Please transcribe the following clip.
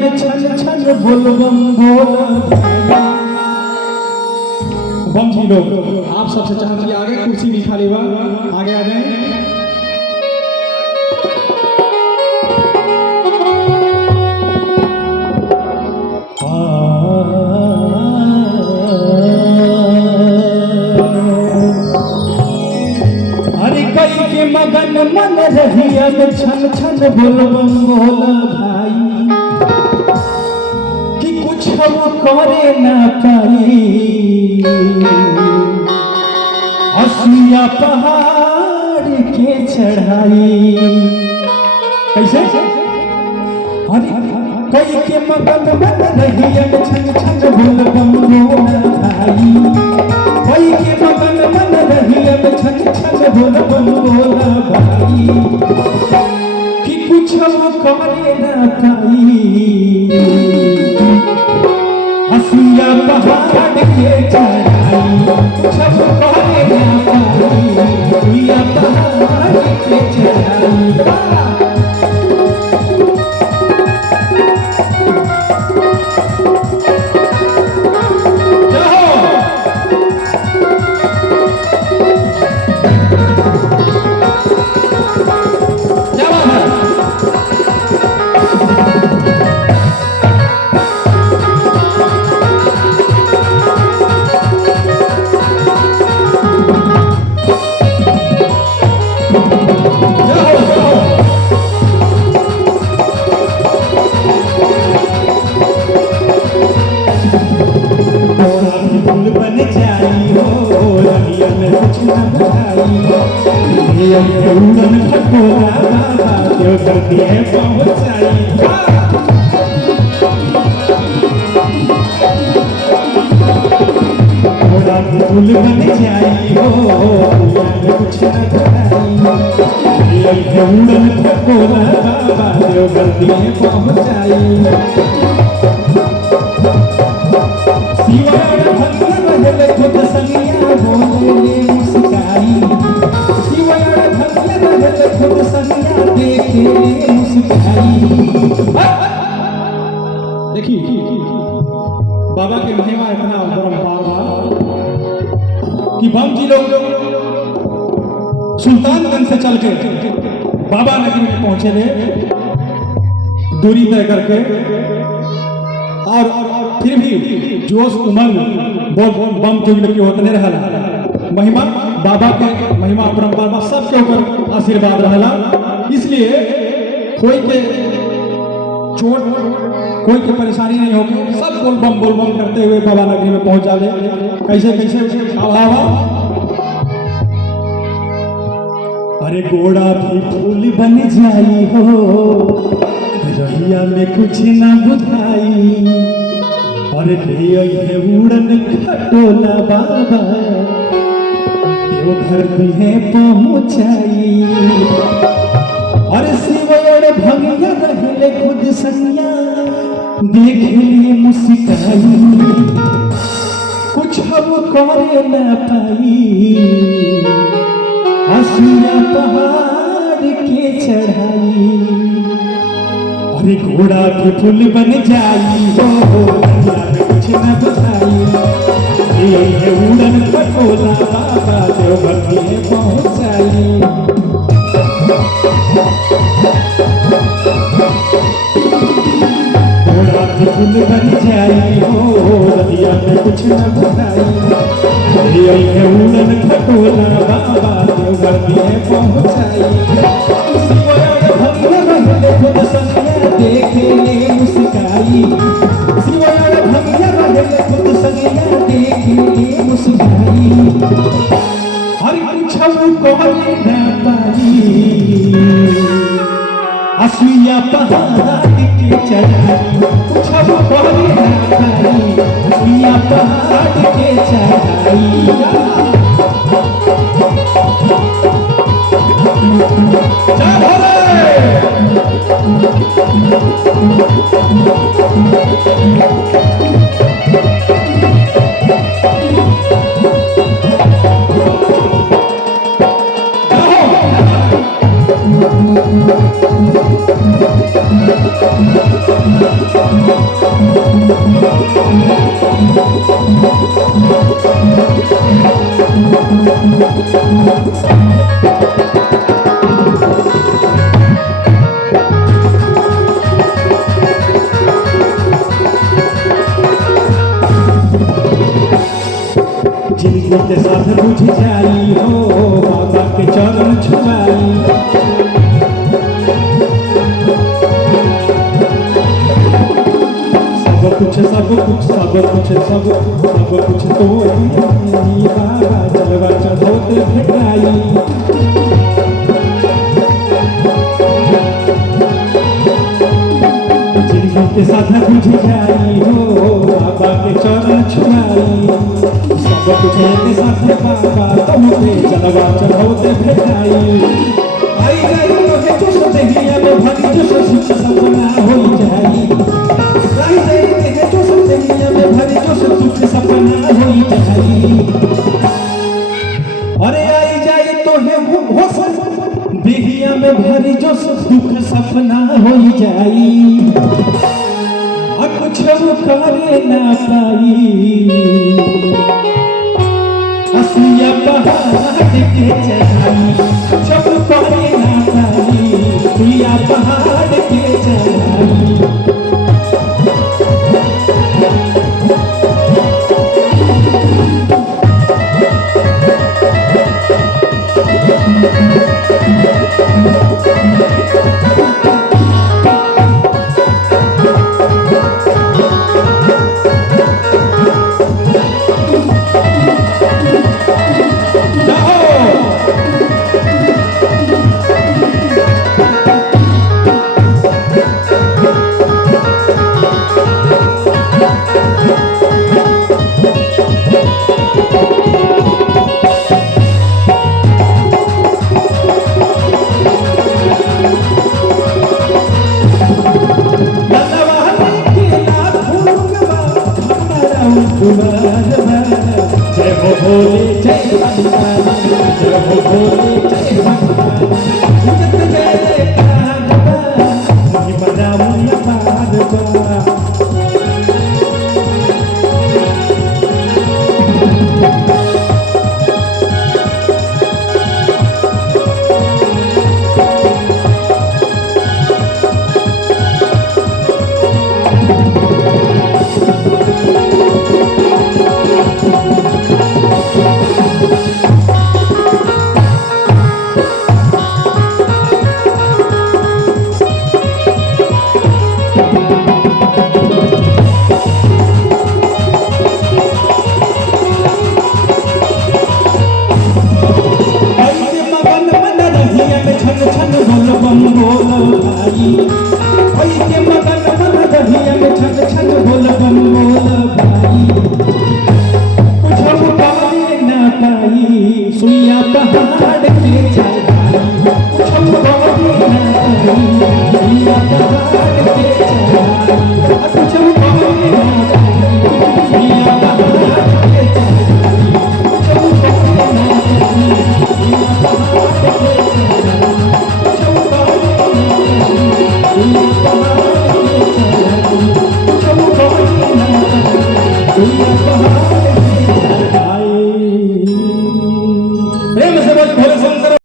में छन छन बोलबम बोल। बम जी लोग आप सबसे चाहते हैं आगे कुर्सी भी खाली बा, आगे आ जाए। अरे कई के मगन मन रही अब छन छन बोलबम बोल भाई, कि कुछ हम करे ना पाई। असुया पहाड़ के चढ़ाई कैसे? अरे कई के मगन मन रही अब छन छन बोलबम बोल भाई, कई के मगन मन रही अब छन छन बोलबम बोल भाई, कि कुछ हम करे ना पाई। असुया पहाड़ के चढ़ाई कुछ हम करे ना पाई। असुया पहाड़ के चढ़ाई उड़न खटोला बाबा क्यों करती है पहुंचाई। थोड़ा फूल बन जाई हो कुछ न कराई। उड़न खटोला बाबा क्यों करती है पहुंचाई। शिवाय भक्त रहले खुद संगिया बोले मुस्काई। खुद संज्ञा देखे मुस्काई। देखिए बाबा के महिमा इतना परम्पार कि बम जी लोग सुल्तानगंज से चल के बाबा नगरी में पहुंचे थे दूरी तय करके, और फिर भी जोश उमंग बोल बम जो के होते रहला। महिमा बाबा के महिमा परम्परा सबके ऊपर आशीर्वाद रहला, इसलिए कोई के चोट कोई की परेशानी नहीं होगी। सब बोल बम करते हुए बाबा नगरी में पहुंच जाले। कैसे कैसे आवा। अरे गोड़ा भी फूल बन जाई हो रहिया में कुछ ना बुझाई। अरे उड़न खटोला बाबा वो घर में पहुंचाई। और शिवड़ भंगिया रहले खुद संज्ञा देख लिए मुस्काई। कुछ हम करे ना पाई। असुया पहाड़ के चढ़ाई। अरे घोड़ा के फूल बन जाई हो कुछ न बुझाई। उड़न खटोला बाबा देवघर में पहुंचाई। घोड़ा की फूल बन जाई हो रहिया में कुछ न बुझाई। उड़न खटोला बाबा देवघर में पहुंचाई। खुद संज्ञा देखे मुस्काई। खुद संज्ञा देखे मुस्काई। हर कुछ करे ना पाई। असुया पहाड़ के चढ़ाई कुछ करे ना पाई। असुया पहाड़ के चढ़ाई। जिंदगी के साथ बुझ जाई हो बाबा के चरण छुआई। सब कुछ तो ही बाबा जलवा चढ़ोते भेटाई। जिंदगी के साथ बुझ जाई हो बाबा के चरण छुआई। सब कुछ के साथ बाबा तुमके जलवा चढ़ोते भेटाई। आई जाई तो के जोश देहिया में भरी जोश सुख सपना हो जाई। आई जाई के जोश देहिया में भरी जोश सुख सपना हो जाई। अरे आई जाई तो है होश देहिया में भरी जोश सुख सपना हो जाई। कुछ करे ना पाई हसिया पहाड़ के चढ़ाई। जब करे ना पाई हसिया पहाड़ के चढ़ाई। जय हो भोले जय हनुमान, जय हो भोले जय हनुमान। जगत जय कागवा महिमा मुनिया पादवा। के मगन मन दहिया में छन छन बोल बम बोल भाई। कुछ पाए ना पाई सुइया पहाड़ के चढ़ाई। कुछ पाए ना पाई सुइया पहाड़ के चढ़ाई। कुछ पाए ना पाई सुइया पहाड़ के चढ़ाई। कुछ पाए ना पाई सुइया पहाड़ के चढ़ाई।